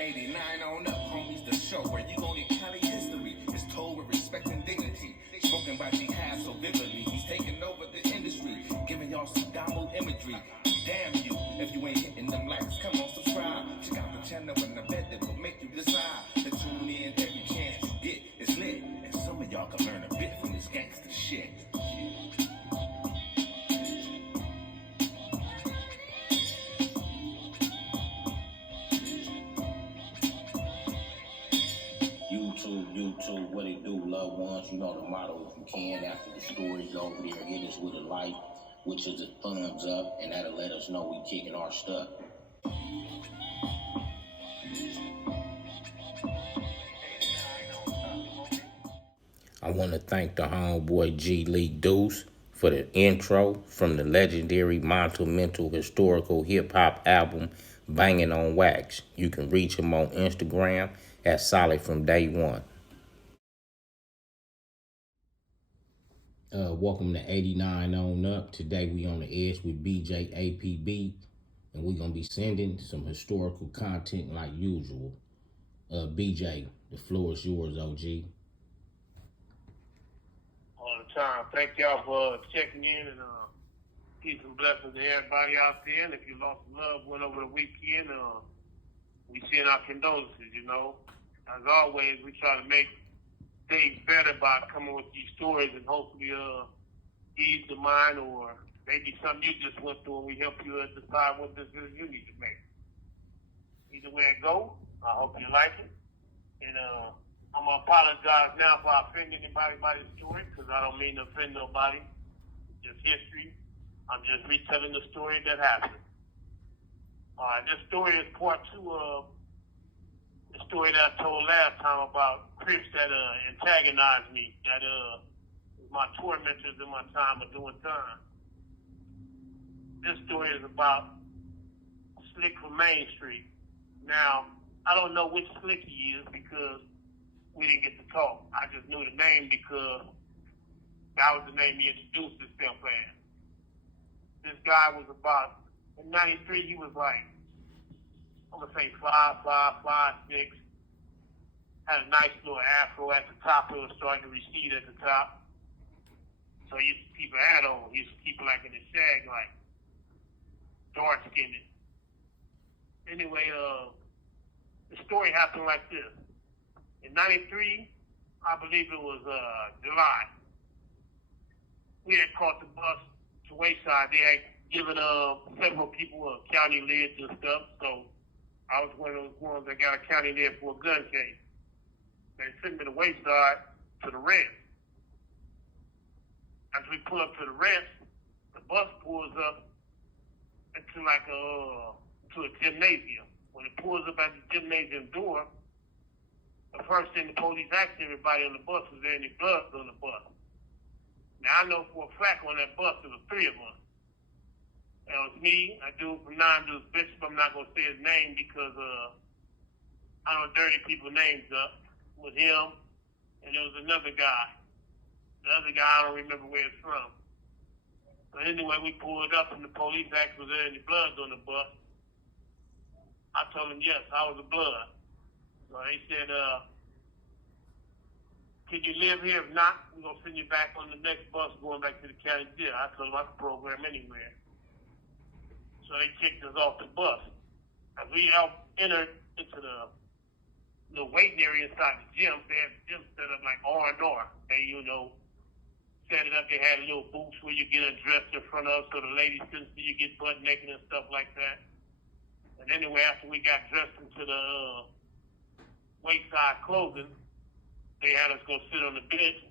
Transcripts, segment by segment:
89 on up, homies, the show where you gon' get Cali history. It's told with respect and dignity. Spoken by jihad so vividly. He's taking over the industry, giving y'all some download imagery. Damn you, if you ain't hitting them likes, come on, subscribe. Check out the channel and I bet it will make you decide to tune in every chance you get. It's lit, and some of y'all can learn a bit from this gangster shit. YouTube, what it do, loved ones? You know the motto, if you can, after the story, go over there, hit us with a like, which is a thumbs up, and that'll let us know we kicking our stuff. I want to thank the homeboy G. Lee Deuce for the intro from the legendary Mental historical hip-hop album, Banging on Wax. You can reach him on Instagram at Solid From Day One. Welcome to 89 on up. Today we on the edge with BJ APB, and we're gonna be sending some historical content like usual. BJ, the floor is yours, OG. All the time. Thank y'all for checking in, and peace and blessings to everybody out there. And if you lost a loved one over the weekend, we send our condolences, you know. As always, we try to make things better by coming with these stories and hopefully ease the mind, or maybe something you just went through and we help you decide what decision you need to make. Either way it go, I hope you like it. And I'm going to apologize now for offending anybody by this story, because I don't mean to offend nobody. It's history. I'm just retelling the story that happened. This story is part 2 of the story that I told last time about Crips that antagonized me, that was my tormentors in my time of doing time. This story is about Slick from Main Street. Now, I don't know which Slick he is because we didn't get to talk. I just knew the name because that was the name he introduced himself as. This guy was about, in 93, he was like, I'm going to say 5'5", 5'6". Had a nice little afro at the top. It was starting to recede at the top. So he used to keep a hat on. He used to keep it like in a shag, like dark-skinned. Anyway, the story happened like this. In 93, I believe it was July, we had caught the bus to Wayside. They had given several people county lids and stuff, so I was one of those ones that got a county lid for a gun case. They sent me to Wayside to the rest. As we pull up to the rest, the bus pulls up into like to a gymnasium. When it pulls up at the gymnasium door, the first thing the police asked everybody on the bus was there any blood on the bus. Now I know for a fact on that bus there was 3 of us. It was me, a dude from 9 Deuce Bishop. I'm not gonna say his name because I don't dirty people's names up. With him, and there was another guy. The other guy I don't remember where it's from. But anyway, we pulled up and the police asked was there any blood on the bus. I told him yes, I was the blood. So they said, can you live here? If not, we're going to send you back on the next bus going back to the county jail. I told them I could program anywhere. So they kicked us off the bus. As we entered into the waiting area inside the gym, they had the gym set up like R&R. They, set it up. They had little booths where you get undressed in front of, so the ladies couldn't see you get butt naked and stuff like that. And anyway, after we got dressed into the Wayside clothing, they had us go sit on the bench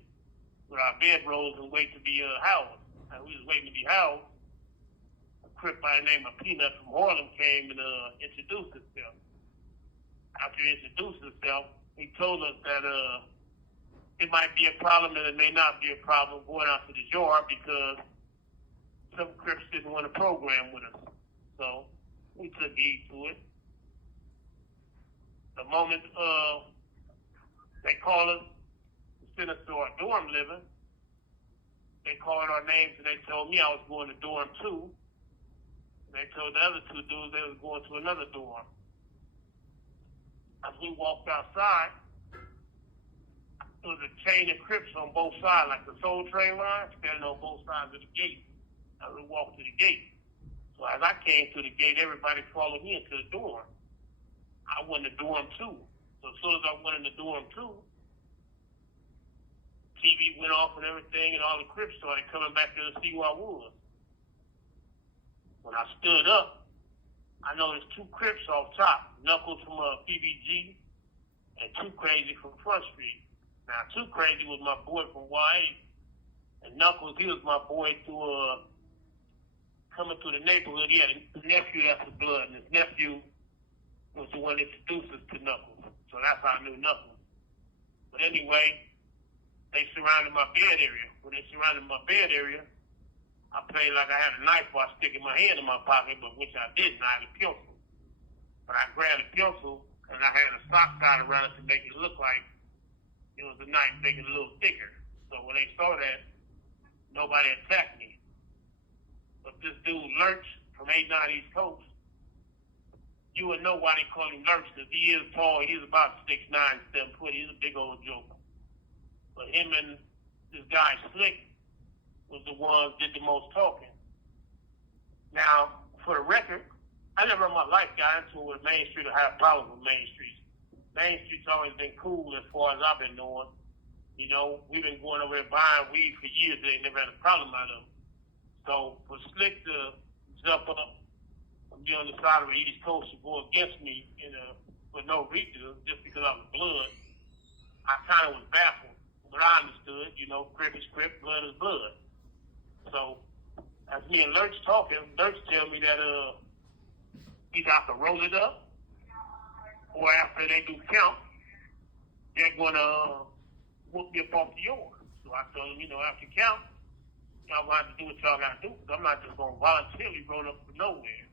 with our bedrolls and wait to be housed. And we was waiting to be housed. A crip by the name of Peanut from Harlem came and introduced himself. After he introduced himself, he told us that it might be a problem and it may not be a problem going out to the yard because some Crips didn't want to program with us. So we took heed to it. The moment they called us to send us to our dorm living, they called our names and they told me I was going to dorm 2. And they told the other 2 dudes they was going to another dorm. we walked outside, there was a chain of Crips on both sides, like the Soul Train line, standing on both sides of the gate. As we walked to the gate. So as I came to the gate, everybody followed me into the dorm. I went to dorm 2. So as soon as I went into dorm 2, TV went off and everything, and all the Crips started coming back there to see who I was. When I stood up, I noticed 2 Crips off top, Knuckles from PBG and 2 Crazy from Front Street. Now, 2 Crazy was my boy from YA, and Knuckles, he was my boy through coming through the neighborhood. He had a nephew that's the blood, and his nephew was the one that introduced us to Knuckles. So that's how I knew Knuckles. But anyway, they surrounded my bed area. When they surrounded my bed area, I played like I had a knife while sticking my hand in my pocket, but which I didn't. I had a pencil. But I grabbed a pencil, and I had a sock tied around it to make it look like it was a knife, make it a little thicker. So when they saw that, nobody attacked me. But this dude, Lurch, from 89 East Coast, you would know why they call him Lurch, because he is tall. He's about 6'9", 7 foot. He's a big old joker. But him and this guy, Slick, was the ones did the most talking. Now, for the record, I never in my life got into it with Main Street or had problems with Main Street. Main Street's always been cool as far as I've been knowing. You know, we've been going over there buying weed for years. They never had a problem out of it. So for Slick to jump up and be on the side of the East Coast to go against me for no reason, just because I was blood, I kind of was baffled. But I understood, you know, Crip is Crip, blood is blood. So as me and Lurch talking, Lurch tell me that either I can roll it up, or after they do count, they're gonna whoop me up off the yard. So I told him, you know, after count, y'all gonna have to do what y'all gotta do, because I'm not just gonna voluntarily roll up from nowhere.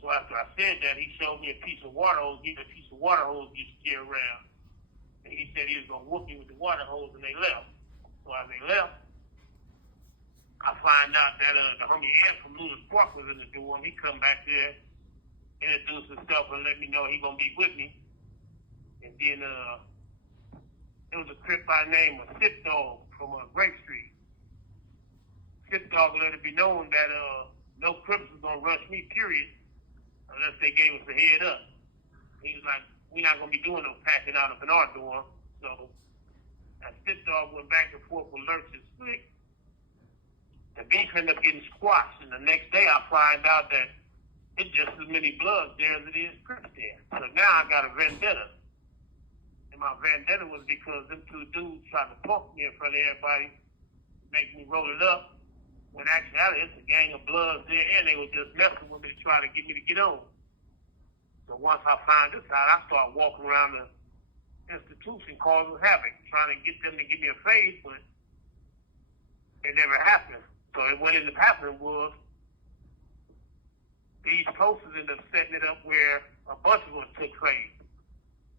So after I said that, he showed me a piece of water hose. He had a piece of water hose he used to carry around. And he said he was gonna whoop me with the water hose, and they left. So as they left, I find out that the homie Ed from Luna Spark was in the dorm. He come back there, introduced himself, and let me know he gonna be with me. And then there was a Crip by the name of Sip Dog from Grape Street. Sip Dog let it be known that no Crips was gonna rush me, period, unless they gave us a head up. He was like, we're not gonna be doing no packing out up in our dorm. So as Sip Dog went back and forth with Lurch and Slick, the beef ended up getting squashed, and the next day I find out that it's just as many Bloods there as it is Crips there. So now I got a vendetta. And my vendetta was because them 2 dudes tried to punk me in front of everybody, make me roll it up, when actually it's a gang of Bloods there, and they were just messing with me to try to get me to get on. So once I found this out, I started walking around the institution causing havoc, trying to get them to give me a fade, but it never happened. So what ended up happening was these posters ended up setting it up where a bunch of us took fade.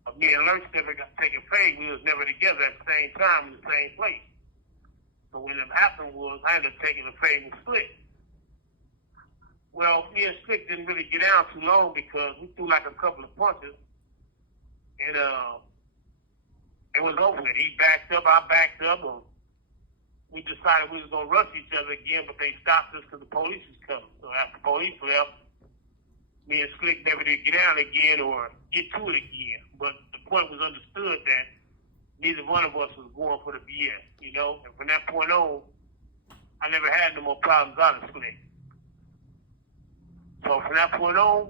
But me and Lurch never got taken fade. We was never together at the same time in the same place. So what ended up happening was I ended up taking a fade with Slick. Well, me and Slick didn't really get down too long because we threw like a couple of punches, and it was over with. He backed up, I backed up, and we decided we was gonna rush each other again, but they stopped us because the police was coming. So after the police left, me and Slick never did get down again or get to it again. But the point was understood that neither one of us was going for the BS, you know? And from that point on, I never had no more problems out of Slick. So from that point on,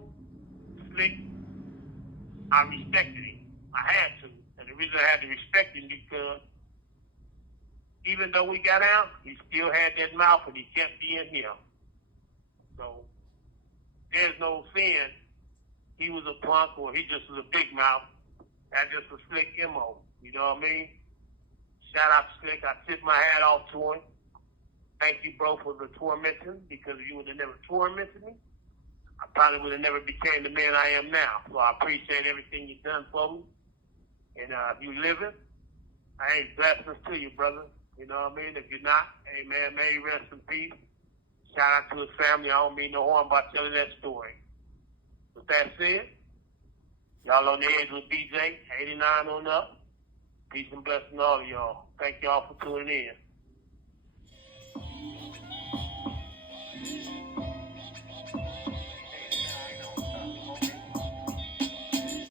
Slick, I respected him. I had to. And the reason I had to respect him because even though we got out, he still had that mouth and he kept being him. So there's no saying he was a punk or he just was a big mouth. That just a Slick MO. You know what I mean? Shout out to Slick. I tip my hat off to him. Thank you, bro, for the tormenting, because if you would have never tormented me, I probably would have never became the man I am now. So I appreciate everything you've done for me. And if you living, I ain't blessings to you, brother. You know what I mean? If you're not, hey, man, may he rest in peace. Shout out to his family. I don't mean no harm by telling that story. With that said, Y'all on the edge with BJ, 89 on up. Peace and blessings to all of y'all. Thank y'all for tuning in.